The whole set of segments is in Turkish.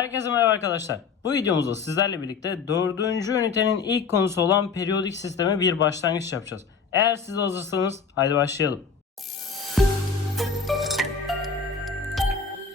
Herkese merhaba arkadaşlar. Bu videomuzda sizlerle birlikte 4. ünitenin ilk konusu olan periyodik sisteme bir başlangıç yapacağız. Eğer siz hazırsanız haydi başlayalım.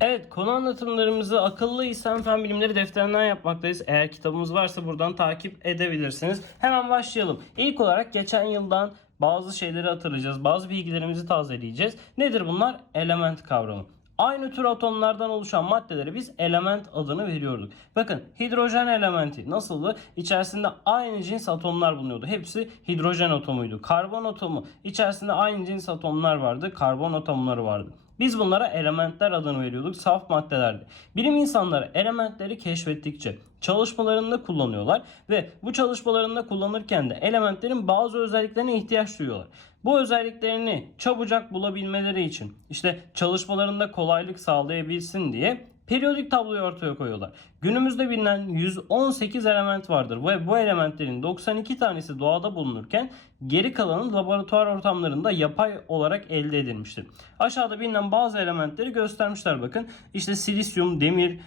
Evet konu anlatımlarımızı akıllı İslam fen bilimleri defterinden yapmaktayız. Eğer kitabımız varsa buradan takip edebilirsiniz. Hemen başlayalım. İlk olarak geçen yıldan bazı şeyleri hatırlayacağız. Bazı bilgilerimizi tazeleyeceğiz. Nedir bunlar? Element kavramı. Aynı tür atomlardan oluşan maddelere biz element adını veriyorduk. Bakın hidrojen elementi nasıldı? İçerisinde aynı cins atomlar bulunuyordu. Hepsi hidrojen atomuydu. Karbon atomu içerisinde aynı cins atomlar vardı. Karbon atomları vardı. Biz bunlara elementler adını veriyorduk. Saf maddelerdi. Bilim insanları elementleri keşfettikçe çalışmalarında kullanıyorlar ve bu çalışmalarında kullanırken de elementlerin bazı özelliklerine ihtiyaç duyuyorlar. Bu özelliklerini çabucak bulabilmeleri için işte çalışmalarında kolaylık sağlayabilsin diye periyodik tabloyu ortaya koyuyorlar. Günümüzde bilinen 118 element vardır ve bu elementlerin 92 tanesi doğada bulunurken geri kalanı laboratuvar ortamlarında yapay olarak elde edilmiştir. Aşağıda bilinen bazı elementleri göstermişler bakın. İşte silisyum, demir,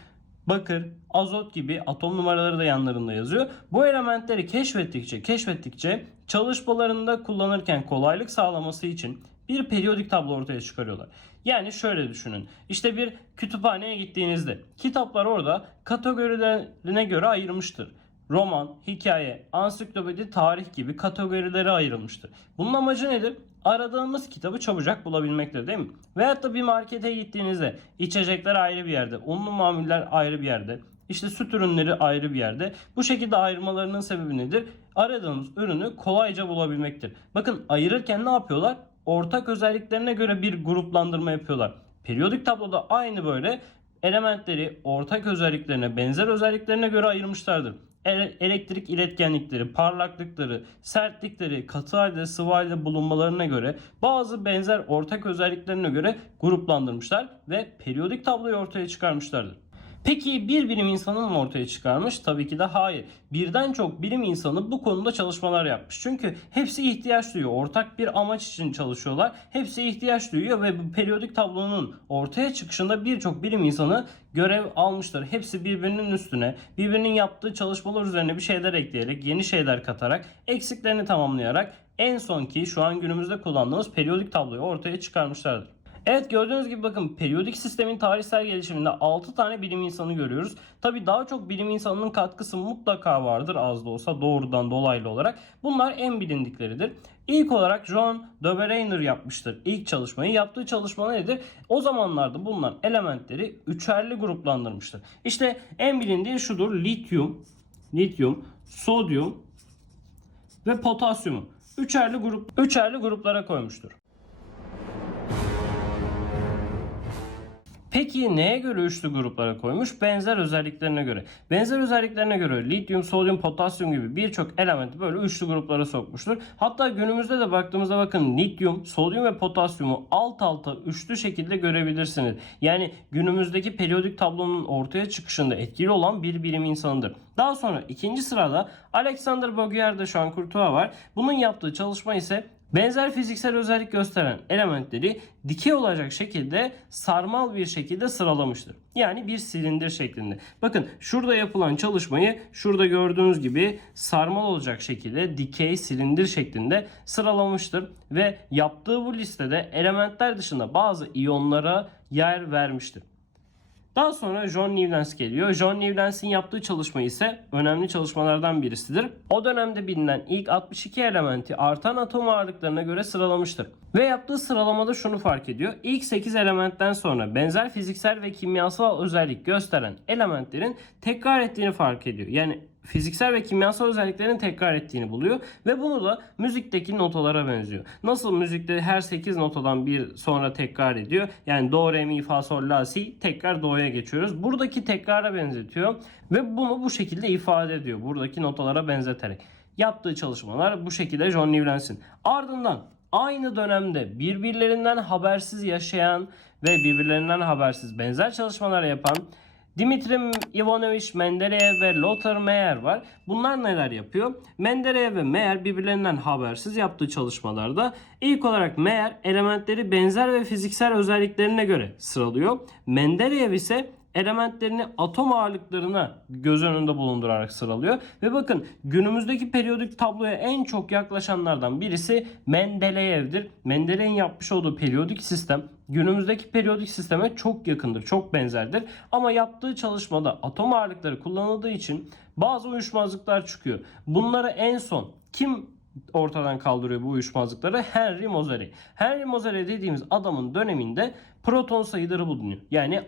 bakır, azot gibi atom numaraları da yanlarında yazıyor. Bu elementleri keşfettikçe keşfettikçe çalışmalarında kullanırken kolaylık sağlaması için bir periyodik tablo ortaya çıkarıyorlar. Yani şöyle düşünün. İşte bir kütüphaneye gittiğinizde kitaplar orada kategorilerine göre ayırmıştır. Roman, hikaye, ansiklopedi, tarih gibi kategorilere ayrılmıştır. Bunun amacı nedir? Aradığımız kitabı çabucak bulabilmektir değil mi? Veyahut da bir markete gittiğinizde içecekler ayrı bir yerde, unlu mamuller ayrı bir yerde, işte süt ürünleri ayrı bir yerde. Bu şekilde ayırmalarının sebebi nedir? Aradığımız ürünü kolayca bulabilmektir. Bakın ayırırken ne yapıyorlar? Ortak özelliklerine göre bir gruplandırma yapıyorlar. Periyodik tabloda aynı böyle elementleri ortak özelliklerine, benzer özelliklerine göre ayırmışlardır. Ele- elektrik iletkenlikleri, parlaklıkları, sertlikleri, katı halde, sıvı halde bulunmalarına göre bazı benzer ortak özelliklerine göre gruplandırmışlar ve periyodik tabloyu ortaya çıkarmışlardır. Peki bir bilim insanı mı ortaya çıkarmış? Tabii ki de hayır. Birden çok bilim insanı bu konuda çalışmalar yapmış. Çünkü hepsi ihtiyaç duyuyor. Ortak bir amaç için çalışıyorlar. Hepsi ihtiyaç duyuyor ve bu periyodik tablonun ortaya çıkışında birçok bilim insanı görev almışlar. Hepsi birbirinin üstüne, birbirinin yaptığı çalışmalar üzerine bir şeyler ekleyerek, yeni şeyler katarak, eksiklerini tamamlayarak en son ki şu an günümüzde kullandığımız periyodik tabloyu ortaya çıkarmışlardır. Evet gördüğünüz gibi bakın periyodik sistemin tarihsel gelişiminde 6 tane bilim insanı görüyoruz. Tabi daha çok bilim insanının katkısı mutlaka vardır az da olsa doğrudan dolaylı olarak. Bunlar en bilindikleridir. İlk olarak John de Bereiner yapmıştır ilk çalışmayı. Yaptığı çalışma nedir? O zamanlarda bulunan elementleri üçerli gruplandırmıştır. İşte en bilindiği şudur. Lityum, lityum, sodyum ve potasyumu üçerli grup üçerli gruplara koymuştur. Peki neye göre üçlü gruplara koymuş? Benzer özelliklerine göre. Benzer özelliklerine göre lityum, sodyum, potasyum gibi birçok elementi böyle üçlü gruplara sokmuştur. Hatta günümüzde de baktığımızda bakın lityum, sodyum ve potasyumu alt alta üçlü şekilde görebilirsiniz. Yani günümüzdeki periyodik tablonun ortaya çıkışında etkili olan bir bilim insanıdır. Daha sonra ikinci sırada Alexander Bogier de Chancourtois var. Bunun yaptığı çalışma ise Benzer fiziksel özellik gösteren elementleri dikey olacak şekilde sarmal bir şekilde sıralamıştır. Yani bir silindir şeklinde. Bakın şurada yapılan çalışmayı şurada gördüğünüz gibi sarmal olacak şekilde dikey silindir şeklinde sıralamıştır. Ve yaptığı bu listede elementler dışında bazı iyonlara yer vermiştir. Daha sonra John Newlands geliyor. John Newlands'in yaptığı çalışma ise önemli çalışmalardan birisidir. O dönemde bilinen ilk 62 elementi artan atom ağırlıklarına göre sıralamıştır. Ve yaptığı sıralamada şunu fark ediyor. İlk 8 elementten sonra benzer fiziksel ve kimyasal özellik gösteren elementlerin tekrar ettiğini fark ediyor. Yani fiziksel ve kimyasal özelliklerin tekrar ettiğini buluyor ve bunu da müzikteki notalara benziyor. Nasıl müzikte her 8 notadan bir sonra tekrar ediyor. Yani do, re, mi, fa, sol, la, si tekrar do'ya geçiyoruz. Buradaki tekrara benzetiyor ve bunu bu şekilde ifade ediyor. Buradaki notalara benzeterek. Yaptığı çalışmalar bu şekilde John Newlands'in. Ardından aynı dönemde birbirlerinden habersiz yaşayan ve birbirlerinden habersiz benzer çalışmalar yapan Dimitri Ivanovich Mendeleev ve Lothar Meyer var. Bunlar neler yapıyor? Mendeleev ve Meyer birbirlerinden habersiz yaptığı çalışmalarda ilk olarak Meyer elementleri benzer ve fiziksel özelliklerine göre sıralıyor. Mendeleev ise elementlerini atom ağırlıklarına göz önünde bulundurarak sıralıyor. Ve bakın günümüzdeki periyodik tabloya en çok yaklaşanlardan birisi Mendeleyev'dir. Mendeleyev'in yapmış olduğu periyodik sistem günümüzdeki periyodik sisteme çok yakındır, çok benzerdir. Ama yaptığı çalışmada atom ağırlıkları kullanıldığı için bazı uyuşmazlıklar çıkıyor. Bunları en son kim ortadan kaldırıyor bu uyuşmazlıkları? Henry Moseley. Henry Moseley dediğimiz adamın döneminde proton sayıları bulunuyor. Yani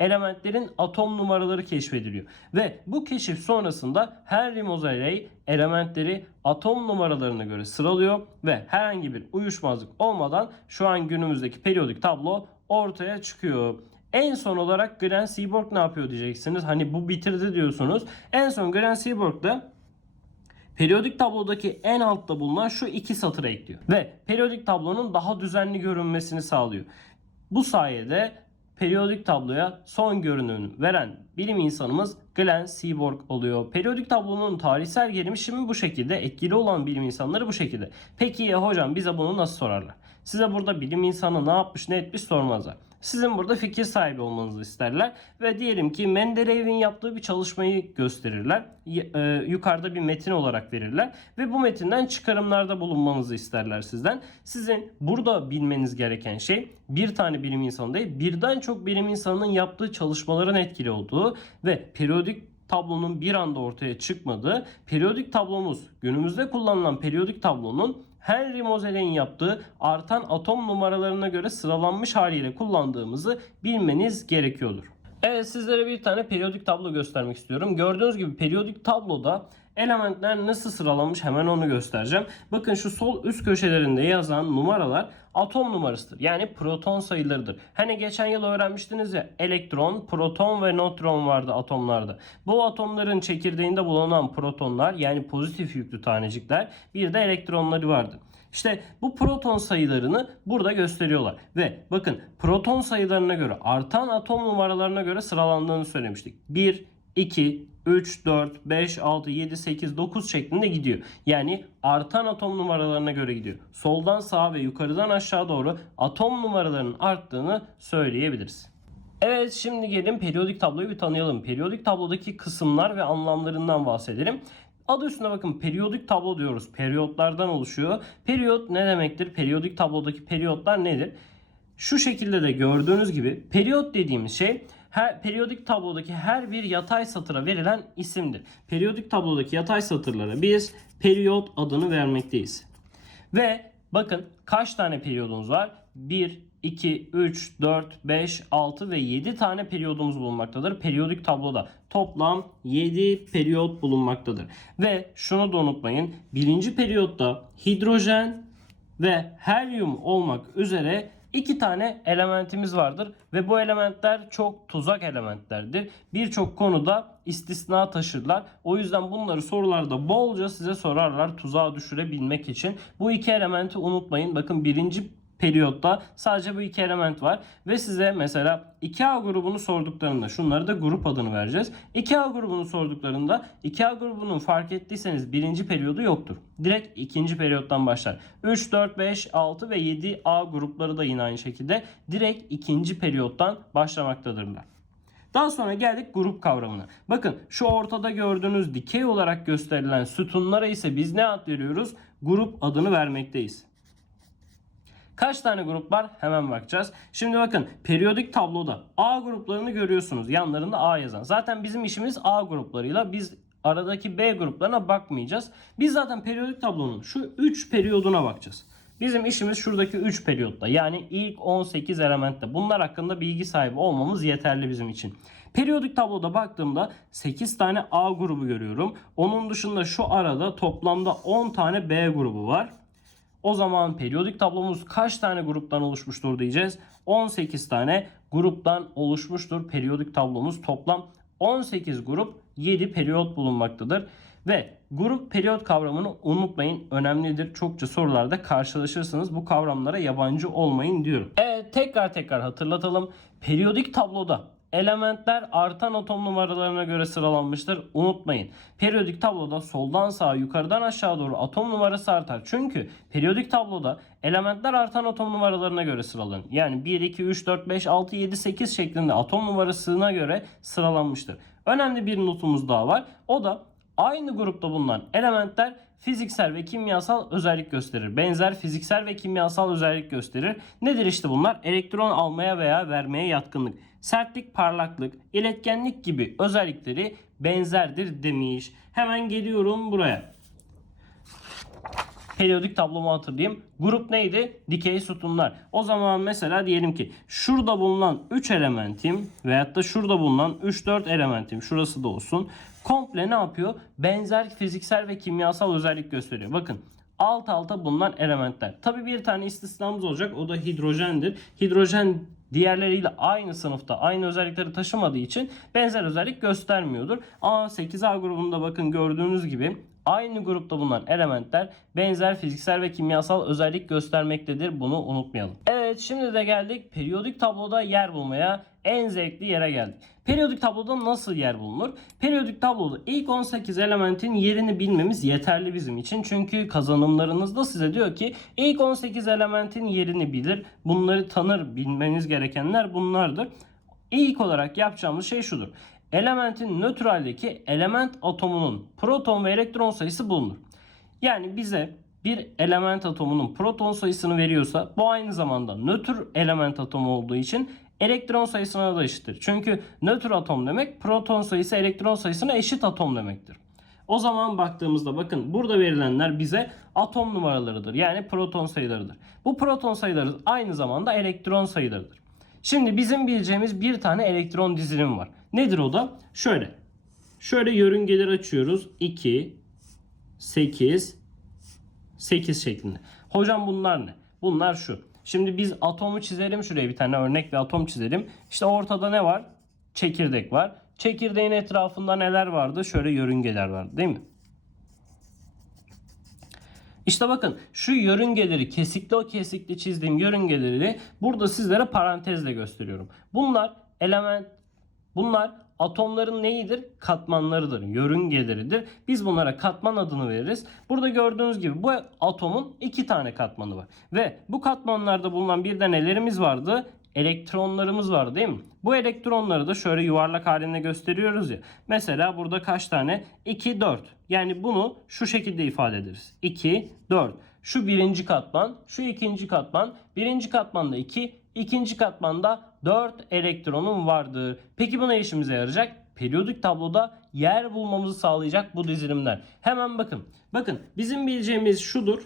elementlerin atom numaraları keşfediliyor. Ve bu keşif sonrasında Henry Moseley elementleri atom numaralarına göre sıralıyor ve herhangi bir uyuşmazlık olmadan şu an günümüzdeki periyodik tablo ortaya çıkıyor. En son olarak Glenn Seaborg ne yapıyor diyeceksiniz. Hani bu bitirdi diyorsunuz. En son Glenn Seaborg da periyodik tablodaki en altta bulunan şu iki satıra ekliyor. Ve periyodik tablonun daha düzenli görünmesini sağlıyor. Bu sayede periyodik tabloya son görünümünü veren bilim insanımız Glenn Seaborg oluyor. Periyodik tablonun tarihsel gelişimi bu şekilde, etkili olan bilim insanları bu şekilde. Peki ya hocam bize bunu nasıl sorarlar? Size burada bilim insanı ne yapmış ne etmiş sormazlar. Sizin burada fikir sahibi olmanızı isterler ve diyelim ki Mendeleyev'in yaptığı bir çalışmayı gösterirler. E, yukarıda bir metin olarak verirler ve bu metinden çıkarımlarda bulunmanızı isterler sizden. Sizin burada bilmeniz gereken şey bir tane bilim insanı değil birden çok bilim insanının yaptığı çalışmaların etkili olduğu ve periyodik tablonun bir anda ortaya çıkmadığı, periyodik tablomuz günümüzde kullanılan periyodik tablonun Henry Moseley'in yaptığı artan atom numaralarına göre sıralanmış haliyle kullandığımızı bilmeniz gerekiyordur. Evet sizlere bir tane periyodik tablo göstermek istiyorum. Gördüğünüz gibi periyodik tabloda elementler nasıl sıralanmış hemen onu göstereceğim. Bakın şu sol üst köşelerinde yazan numaralar atom numarasıdır. Yani proton sayılarıdır. Hani geçen yıl öğrenmiştiniz ya elektron, proton ve nötron vardı atomlarda. Bu atomların çekirdeğinde bulunan protonlar yani pozitif yüklü tanecikler bir de elektronları vardı. İşte bu proton sayılarını burada gösteriyorlar. Ve bakın proton sayılarına göre artan atom numaralarına göre sıralandığını söylemiştik. 1, 2, 3, 4, 5, 6, 7, 8, 9 şeklinde gidiyor. Yani artan atom numaralarına göre gidiyor. Soldan sağa ve yukarıdan aşağı doğru atom numaralarının arttığını söyleyebiliriz. Evet şimdi gelin periyodik tabloyu bir tanıyalım. Periyodik tablodaki kısımlar ve anlamlarından bahsedelim. Adı üstünde bakın periyodik tablo diyoruz. Periyotlardan oluşuyor. Periyot ne demektir? Periyodik tablodaki periyotlar nedir? Şu şekilde de gördüğünüz gibi periyot dediğimiz şey her periyodik tablodaki her bir yatay satıra verilen isimdir. Periyodik tablodaki yatay satırlara biz periyot adını vermekteyiz. Ve bakın kaç tane periyodumuz var? 1, 2, 3, 4, 5, 6 ve 7 tane periyodumuz bulunmaktadır. Periyodik tabloda toplam 7 periyot bulunmaktadır. Ve şunu da unutmayın. Birinci periyotta hidrojen ve helyum olmak üzere iki tane elementimiz vardır ve bu elementler çok tuzak elementlerdir. Birçok konuda istisna taşırlar. O yüzden bunları sorularda bolca size sorarlar tuzağa düşürebilmek için. Bu iki elementi unutmayın. Bakın birinci periyotta sadece bu iki element var ve size mesela 2A grubunu sorduklarında şunları da grup adını vereceğiz. 2A grubunu sorduklarında 2A grubunun fark ettiyseniz birinci periyodu yoktur. Direkt ikinci periyottan başlar. 3, 4, 5, 6 ve 7A grupları da yine aynı şekilde direkt ikinci periyottan başlamaktadırlar. Daha sonra geldik grup kavramına. Bakın şu ortada gördüğünüz dikey olarak gösterilen sütunlara ise biz ne ad veriyoruz? Grup adını vermekteyiz. Kaç tane grup var? Hemen bakacağız. Şimdi bakın periyodik tabloda A gruplarını görüyorsunuz. Yanlarında A yazan. Zaten bizim işimiz A gruplarıyla. Biz aradaki B gruplarına bakmayacağız. Biz zaten periyodik tablonun şu 3 periyoduna bakacağız. Bizim işimiz şuradaki 3 periyotta. Yani ilk 18 elementte. Bunlar hakkında bilgi sahibi olmamız yeterli bizim için. Periyodik tabloda baktığımda 8 tane A grubu görüyorum. Onun dışında şu arada toplamda 10 tane B grubu var. O zaman periyodik tablomuz kaç tane gruptan oluşmuştur diyeceğiz. 18 tane gruptan oluşmuştur periyodik tablomuz. Toplam 18 grup 7 periyot bulunmaktadır. Ve grup periyot kavramını unutmayın önemlidir. Çokça sorularda karşılaşırsınız. Bu kavramlara yabancı olmayın diyorum. Evet tekrar tekrar hatırlatalım. Periyodik tabloda elementler artan atom numaralarına göre sıralanmıştır. Unutmayın. Periyodik tabloda soldan sağa yukarıdan aşağı doğru atom numarası artar. Çünkü periyodik tabloda elementler artan atom numaralarına göre sıralanır. Yani 1, 2, 3, 4, 5, 6, 7, 8 şeklinde atom numarasına göre sıralanmıştır. Önemli bir notumuz daha var. O da aynı grupta bulunan elementler fiziksel ve kimyasal özellik gösterir. Benzer fiziksel ve kimyasal özellik gösterir. Nedir işte bunlar? Elektron almaya veya vermeye yatkınlık, sertlik, parlaklık, iletkenlik gibi özellikleri benzerdir demiş. Hemen geliyorum buraya. Periyodik tablomu hatırlayayım. Grup neydi? Dikey sütunlar. O zaman mesela diyelim ki şurada bulunan 3 elementim veyahut da şurada bulunan 3-4 elementim şurası da olsun. Komple ne yapıyor? Benzer fiziksel ve kimyasal özellik gösteriyor. Bakın alt alta bulunan elementler. Tabi bir tane istisnamız olacak. O da hidrojendir. Hidrojen diğerleriyle aynı sınıfta aynı özellikleri taşımadığı için benzer özellik göstermiyordur. Ama 8A grubunda bakın gördüğünüz gibi aynı grupta bulunan elementler benzer fiziksel ve kimyasal özellik göstermektedir. Bunu unutmayalım. Evet şimdi de geldik periyodik tabloda yer bulmaya en zevkli yere geldik. Periyodik tabloda nasıl yer bulunur? Periyodik tabloda ilk 18 elementin yerini bilmemiz yeterli bizim için. Çünkü kazanımlarınızda size diyor ki ilk 18 elementin yerini bilir. Bunları tanır bilmeniz gerekenler bunlardır. İlk olarak yapacağımız şey şudur. Elementin nötraldeki element atomunun proton ve elektron sayısı bulunur. Yani bize bir element atomunun proton sayısını veriyorsa bu aynı zamanda nötr element atomu olduğu için elektron sayısına da eşittir. Çünkü nötr atom demek proton sayısı elektron sayısına eşit atom demektir. O zaman baktığımızda bakın burada verilenler bize atom numaralarıdır. Yani proton sayılarıdır. Bu proton sayıları aynı zamanda elektron sayılarıdır. Şimdi bizim bileceğimiz bir tane elektron dizilimi var. Nedir o da? Şöyle. Şöyle yörüngeleri açıyoruz. 2, 8, 8 şeklinde. Hocam bunlar ne? Bunlar şu. Şimdi biz atomu çizelim şuraya bir tane örnek bir atom çizelim. İşte ortada ne var? Çekirdek var. Çekirdeğin etrafında neler vardı? Şöyle yörüngeler vardı değil mi? İşte bakın şu yörüngeleri kesikli o kesikli çizdiğim yörüngeleri burada sizlere parantezle gösteriyorum. Bunlar element bunlar atomların neyidir? Katmanlarıdır, yörüngeleridir. Biz bunlara katman adını veririz. Burada gördüğünüz gibi bu atomun iki tane katmanı var. Ve bu katmanlarda bulunan bir de nelerimiz vardı? elektronlarımız var değil mi? Bu elektronları da şöyle yuvarlak halinde gösteriyoruz ya. Mesela burada kaç tane? 2, 4. Yani bunu şu şekilde ifade ederiz. 2, 4. Şu birinci katman, şu ikinci katman. Birinci katmanda 2, ikinci katmanda 4 elektronum vardır. Peki bu ne işimize yarayacak? Periyodik tabloda yer bulmamızı sağlayacak bu dizilimler. Hemen bakın. Bakın bizim bileceğimiz şudur.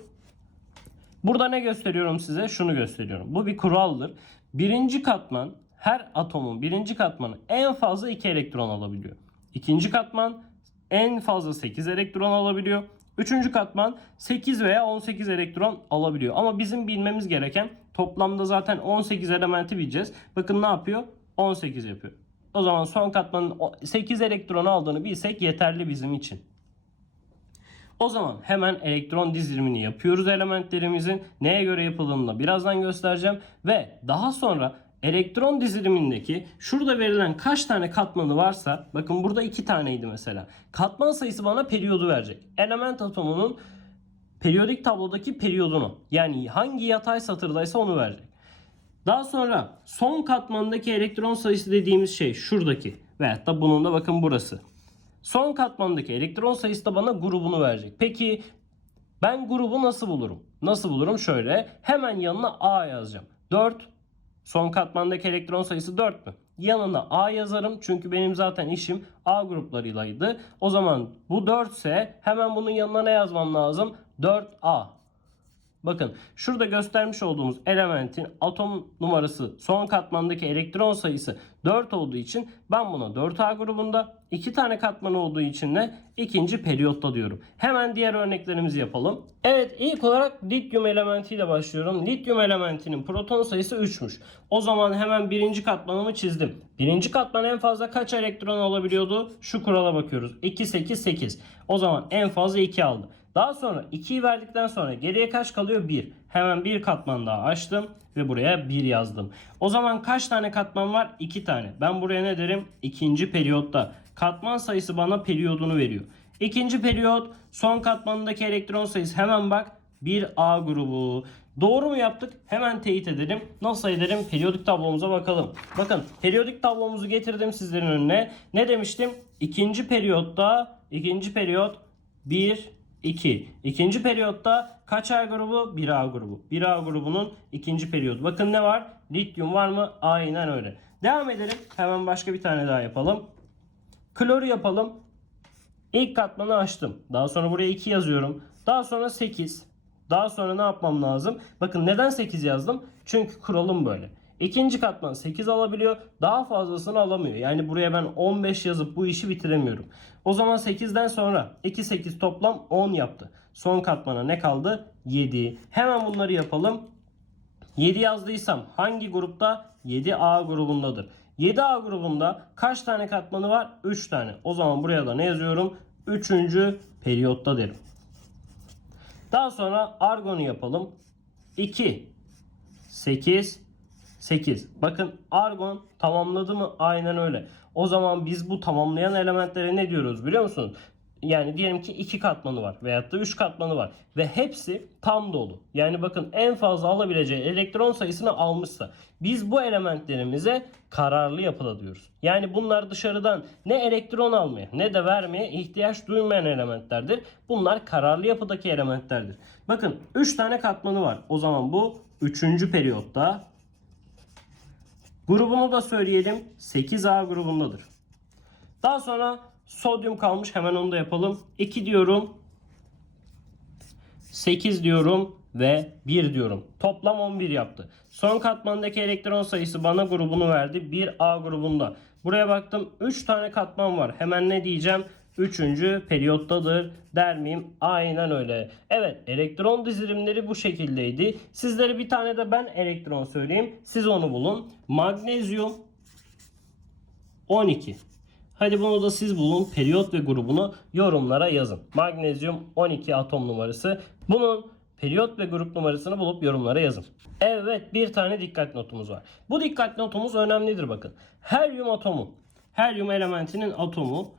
Burada ne gösteriyorum size? Şunu gösteriyorum. Bu bir kuraldır. Birinci katman her atomun birinci katmanı en fazla 2 elektron alabiliyor. İkinci katman en fazla 8 elektron alabiliyor. Üçüncü katman 8 veya 18 elektron alabiliyor. Ama bizim bilmemiz gereken toplamda zaten 18 elementi bileceğiz. Bakın ne yapıyor? 18 yapıyor. O zaman son katmanın 8 elektron aldığını bilsek yeterli bizim için. O zaman hemen elektron dizilimini yapıyoruz elementlerimizin. Neye göre yapıldığını da birazdan göstereceğim. Ve daha sonra elektron dizilimindeki şurada verilen kaç tane katmanı varsa bakın burada iki taneydi mesela. Katman sayısı bana periyodu verecek. Element atomunun periyodik tablodaki periyodunu yani hangi yatay satırdaysa onu verecek. Daha sonra son katmandaki elektron sayısı dediğimiz şey şuradaki veyahut da bunun da bakın burası. Son katmandaki elektron sayısı da bana grubunu verecek. Peki ben grubu nasıl bulurum? Nasıl bulurum? Şöyle hemen yanına A yazacağım. 4 son katmandaki elektron sayısı 4 mü? Yanına A yazarım çünkü benim zaten işim A gruplarıylaydı. O zaman bu 4 ise hemen bunun yanına ne yazmam lazım? 4A. Bakın şurada göstermiş olduğumuz elementin atom numarası son katmandaki elektron sayısı 4 olduğu için ben buna 4A grubunda 2 tane katman olduğu için de ikinci periyotta diyorum. Hemen diğer örneklerimizi yapalım. Evet ilk olarak lityum elementiyle başlıyorum. Lityum elementinin proton sayısı 3'müş. O zaman hemen birinci katmanımı çizdim. Birinci katman en fazla kaç elektron alabiliyordu? Şu kurala bakıyoruz. 2, 8, 8. O zaman en fazla 2 aldı. Daha sonra 2'yi verdikten sonra geriye kaç kalıyor? 1. Hemen bir katman daha açtım ve buraya 1 yazdım. O zaman kaç tane katman var? 2 tane. Ben buraya ne derim? İkinci periyotta. Katman sayısı bana periyodunu veriyor. İkinci periyot son katmanındaki elektron sayısı hemen bak 1A grubu. Doğru mu yaptık? Hemen teyit edelim. Nasıl edelim? Periyodik tablomuza bakalım. Bakın periyodik tablomuzu getirdim sizlerin önüne. Ne demiştim? İkinci periyotta ikinci periyot 1 2. İkinci periyotta kaç A grubu? 1A grubu. 1A grubunun ikinci periyodu. Bakın ne var? Lityum var mı? Aynen öyle. Devam edelim. Hemen başka bir tane daha yapalım. Kloru yapalım. İlk katmanı açtım. Daha sonra buraya 2 yazıyorum. Daha sonra 8. Daha sonra ne yapmam lazım? Bakın neden 8 yazdım? Çünkü kuralım böyle. İkinci katman 8 alabiliyor. Daha fazlasını alamıyor. Yani buraya ben 15 yazıp bu işi bitiremiyorum. O zaman 8'den sonra 2 8 toplam 10 yaptı. Son katmana ne kaldı? 7. Hemen bunları yapalım. 7 yazdıysam hangi grupta? 7A grubundadır. 7A grubunda kaç tane katmanı var? 3 tane. O zaman buraya da ne yazıyorum? 3. periyotta derim. Daha sonra argonu yapalım. 2 8 8. Bakın argon tamamladı mı? Aynen öyle. O zaman biz bu tamamlayan elementlere ne diyoruz biliyor musunuz? Yani diyelim ki 2 katmanı var veyahut da 3 katmanı var ve hepsi tam dolu. Yani bakın en fazla alabileceği elektron sayısını almışsa biz bu elementlerimize kararlı yapıda diyoruz. Yani bunlar dışarıdan ne elektron almaya ne de vermeye ihtiyaç duymayan elementlerdir. Bunlar kararlı yapıdaki elementlerdir. Bakın 3 tane katmanı var. O zaman bu 3. periyotta Grubunu da söyleyelim. 8A grubundadır. Daha sonra sodyum kalmış. Hemen onu da yapalım. 2 diyorum. 8 diyorum ve 1 diyorum. Toplam 11 yaptı. Son katmandaki elektron sayısı bana grubunu verdi. 1A grubunda. Buraya baktım 3 tane katman var. Hemen ne diyeceğim? Üçüncü periyottadır der miyim? Aynen öyle. Evet elektron dizilimleri bu şekildeydi. Sizlere bir tane de ben elektron söyleyeyim. Siz onu bulun. Magnezyum 12. Hadi bunu da siz bulun. Periyot ve grubunu yorumlara yazın. Magnezyum 12 atom numarası. Bunun periyot ve grup numarasını bulup yorumlara yazın. Evet bir tane dikkat notumuz var. Bu dikkat notumuz önemlidir bakın. Helyum atomu. Helyum elementinin atomu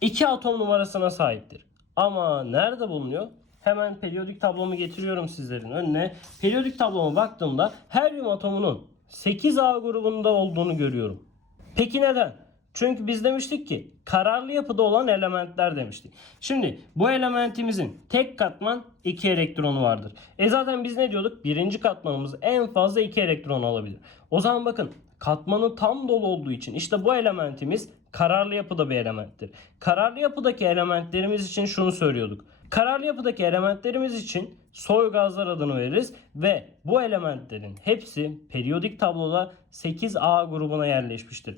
2 atom numarasına sahiptir. Ama nerede bulunuyor? Hemen periyodik tablomu getiriyorum sizlerin önüne. Periyodik tabloma baktığımda helyum atomunun 8A grubunda olduğunu görüyorum. Peki neden? Çünkü biz demiştik ki kararlı yapıda olan elementler demiştik. Şimdi bu elementimizin tek katman 2 elektronu vardır. E zaten biz ne diyorduk? Birinci katmanımız en fazla 2 elektron alabilir. O zaman bakın katmanı tam dolu olduğu için işte bu elementimiz kararlı yapıda bir elementtir. Kararlı yapıdaki elementlerimiz için şunu söylüyorduk. Kararlı yapıdaki elementlerimiz için soy gazlar adını veririz ve bu elementlerin hepsi periyodik tabloda 8A grubuna yerleşmiştir.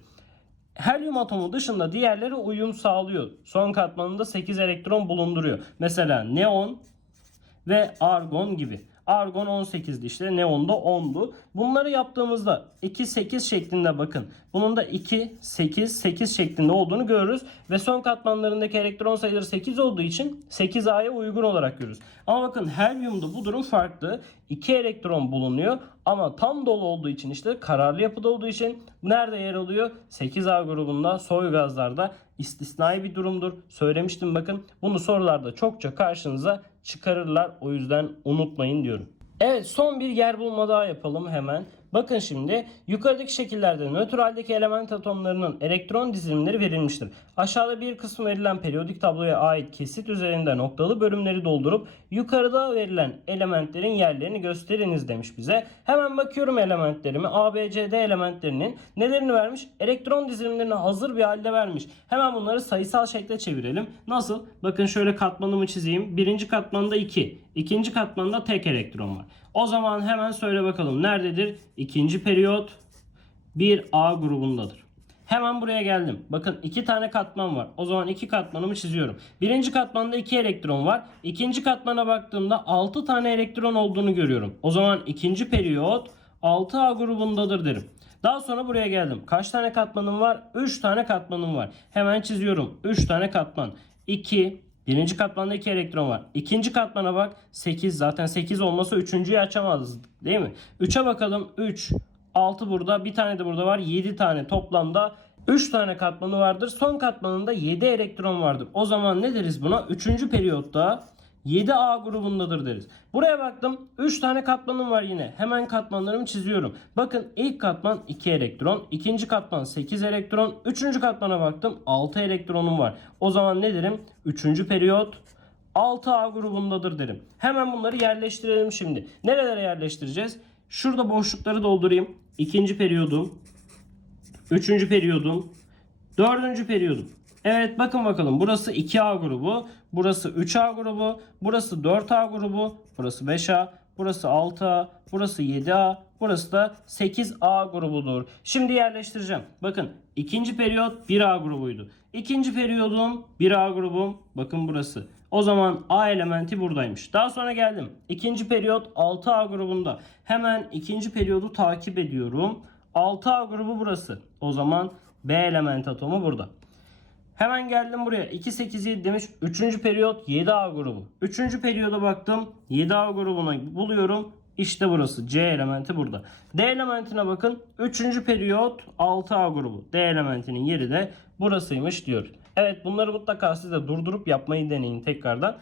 Helyum atomu dışında diğerleri uyum sağlıyor. Son katmanında 8 elektron bulunduruyor. Mesela neon ve argon gibi. Argon 18'di işte neon da 10'du. Bunları yaptığımızda 2 8 şeklinde bakın. Bunun da 2 8 8 şeklinde olduğunu görürüz ve son katmanlarındaki elektron sayıları 8 olduğu için 8A'ya uygun olarak görürüz. Ama bakın helyumda bu durum farklı. 2 elektron bulunuyor ama tam dolu olduğu için işte kararlı yapıda olduğu için nerede yer alıyor? 8A grubunda soy gazlarda istisnai bir durumdur. Söylemiştim bakın. Bunu sorularda çokça karşınıza çıkarırlar. O yüzden unutmayın diyorum. Evet son bir yer bulma daha yapalım hemen. Bakın şimdi yukarıdaki şekillerde nötraldeki element atomlarının elektron dizilimleri verilmiştir. Aşağıda bir kısmı verilen periyodik tabloya ait kesit üzerinde noktalı bölümleri doldurup yukarıda verilen elementlerin yerlerini gösteriniz demiş bize. Hemen bakıyorum elementlerimi. A, B, C, D elementlerinin nelerini vermiş? Elektron dizilimlerini hazır bir halde vermiş. Hemen bunları sayısal şekle çevirelim. Nasıl? Bakın şöyle katmanımı çizeyim. Birinci katmanda 2. ikinci katmanda tek elektron var. O zaman hemen söyle bakalım nerededir? İkinci periyot 1A grubundadır. Hemen buraya geldim. Bakın iki tane katman var. O zaman iki katmanımı çiziyorum. Birinci katmanda iki elektron var. İkinci katmana baktığımda 6 tane elektron olduğunu görüyorum. O zaman ikinci periyot 6A grubundadır derim. Daha sonra buraya geldim. Kaç tane katmanım var? 3 tane katmanım var. Hemen çiziyorum. 3 tane katman. 2, Birinci katmanda 2 elektron var. İkinci katmana bak 8 zaten 8 olmasa üçüncüyü açamazdık değil mi? 3'e bakalım 3 6 burada bir tane de burada var 7 tane toplamda 3 tane katmanı vardır. Son katmanında 7 elektron vardır. O zaman ne deriz buna? 3. periyotta 7A grubundadır deriz. Buraya baktım 3 tane katmanım var yine. Hemen katmanlarımı çiziyorum. Bakın ilk katman 2 elektron. ikinci katman 8 elektron. Üçüncü katmana baktım 6 elektronum var. O zaman ne derim? 3. periyot 6A grubundadır derim. Hemen bunları yerleştirelim şimdi. Nerelere yerleştireceğiz? Şurada boşlukları doldurayım. İkinci periyodum. Üçüncü periyodum. Dördüncü periyodum. Evet bakın bakalım burası 2A grubu. Burası 3A grubu. Burası 4A grubu. Burası 5A. Burası 6A. Burası 7A. Burası da 8A grubudur. Şimdi yerleştireceğim. Bakın ikinci periyot 1A grubuydu. İkinci periyodum 1A grubum. Bakın burası. O zaman A elementi buradaymış. Daha sonra geldim. İkinci periyot 6A grubunda. Hemen ikinci periyodu takip ediyorum. 6A grubu burası. O zaman B element atomu burada. Hemen geldim buraya. 2, 8, 7 demiş. 3. periyot 7A grubu. 3. periyoda baktım. 7A grubuna buluyorum. İşte burası. C elementi burada. D elementine bakın. 3. periyot 6A grubu. D elementinin yeri de burasıymış diyor. Evet bunları mutlaka siz de durdurup yapmayı deneyin tekrardan.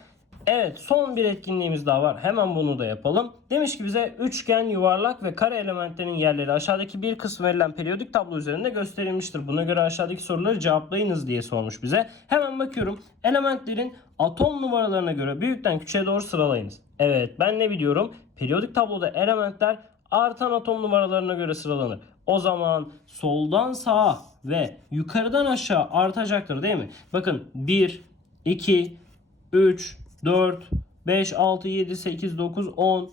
Evet son bir etkinliğimiz daha var. Hemen bunu da yapalım. Demiş ki bize üçgen, yuvarlak ve kare elementlerin yerleri aşağıdaki bir kısmı verilen periyodik tablo üzerinde gösterilmiştir. Buna göre aşağıdaki soruları cevaplayınız diye sormuş bize. Hemen bakıyorum. Elementlerin atom numaralarına göre büyükten küçüğe doğru sıralayınız. Evet ben ne biliyorum? Periyodik tabloda elementler artan atom numaralarına göre sıralanır. O zaman soldan sağa ve yukarıdan aşağı artacaktır değil mi? Bakın 1, 2, 3, 4, 5, 6, 7, 8, 9, 10.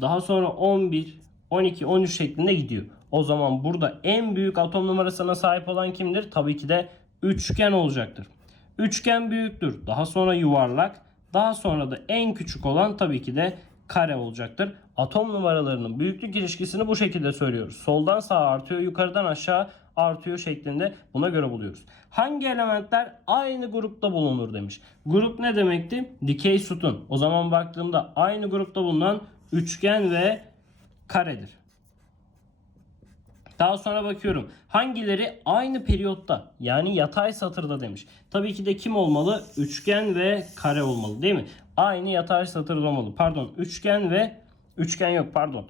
Daha sonra 11, 12, 13 şeklinde gidiyor. O zaman burada en büyük atom numarasına sahip olan kimdir? Tabii ki de üçgen olacaktır. Üçgen büyüktür. Daha sonra yuvarlak. Daha sonra da en küçük olan tabii ki de kare olacaktır. Atom numaralarının büyüklük ilişkisini bu şekilde söylüyoruz. Soldan sağa artıyor, yukarıdan aşağı artıyor şeklinde buna göre buluyoruz. Hangi elementler aynı grupta bulunur demiş. Grup ne demekti? Dikey sütun. O zaman baktığımda aynı grupta bulunan üçgen ve karedir. Daha sonra bakıyorum. Hangileri aynı periyotta yani yatay satırda demiş. Tabii ki de kim olmalı? Üçgen ve kare olmalı değil mi? Aynı yatay satırda olmalı. Pardon üçgen ve üçgen yok pardon.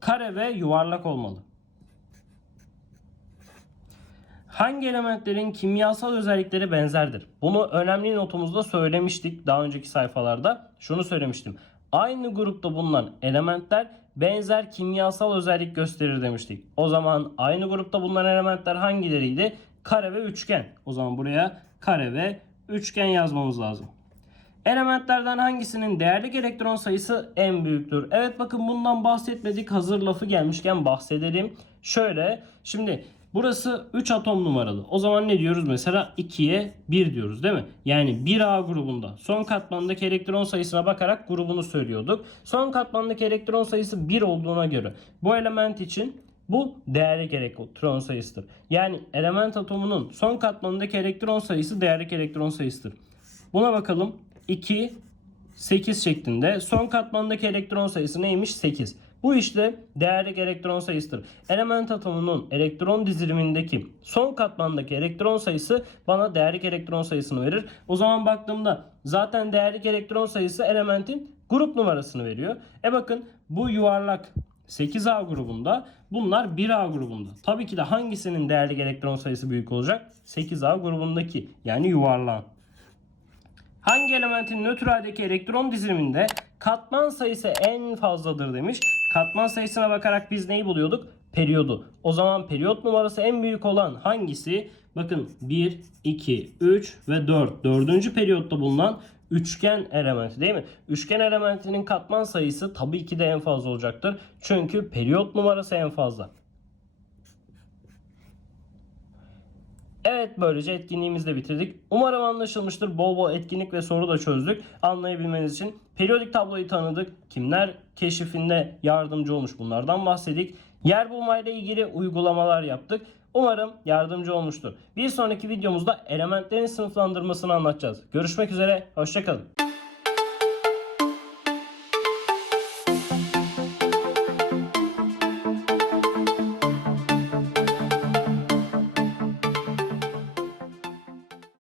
Kare ve yuvarlak olmalı. Hangi elementlerin kimyasal özellikleri benzerdir? Bunu önemli notumuzda söylemiştik daha önceki sayfalarda. Şunu söylemiştim. Aynı grupta bulunan elementler benzer kimyasal özellik gösterir demiştik. O zaman aynı grupta bulunan elementler hangileriydi? Kare ve üçgen. O zaman buraya kare ve üçgen yazmamız lazım. Elementlerden hangisinin değerlik elektron sayısı en büyüktür? Evet bakın bundan bahsetmedik. Hazır lafı gelmişken bahsedelim. Şöyle şimdi burası 3 atom numaralı. O zaman ne diyoruz mesela 2'ye 1 diyoruz değil mi? Yani 1A grubunda son katmandaki elektron sayısına bakarak grubunu söylüyorduk. Son katmandaki elektron sayısı 1 olduğuna göre bu element için bu değerlik elektron sayısıdır. Yani element atomunun son katmanındaki elektron sayısı değerlik elektron sayısıdır. Buna bakalım. 2, 8 şeklinde. Son katmandaki elektron sayısı neymiş? 8. Bu işte değerlik elektron sayısıdır. Element atomunun elektron dizilimindeki son katmandaki elektron sayısı bana değerlik elektron sayısını verir. O zaman baktığımda zaten değerlik elektron sayısı elementin grup numarasını veriyor. E bakın bu yuvarlak 8A grubunda bunlar 1A grubunda. Tabii ki de hangisinin değerlik elektron sayısı büyük olacak? 8A grubundaki yani yuvarlağın. Hangi elementin nötr haldeki elektron diziliminde katman sayısı en fazladır demiş. Katman sayısına bakarak biz neyi buluyorduk? Periyodu. O zaman periyot numarası en büyük olan hangisi? Bakın 1, 2, 3 ve 4. Dördüncü periyotta bulunan üçgen elementi değil mi? Üçgen elementinin katman sayısı tabii ki de en fazla olacaktır. Çünkü periyot numarası en fazla. Evet böylece etkinliğimizi de bitirdik. Umarım anlaşılmıştır. Bol bol etkinlik ve soru da çözdük. Anlayabilmeniz için periyodik tabloyu tanıdık. Kimler keşifinde yardımcı olmuş bunlardan bahsettik. Yer bulmayla ilgili uygulamalar yaptık. Umarım yardımcı olmuştur. Bir sonraki videomuzda elementlerin sınıflandırmasını anlatacağız. Görüşmek üzere, hoşçakalın.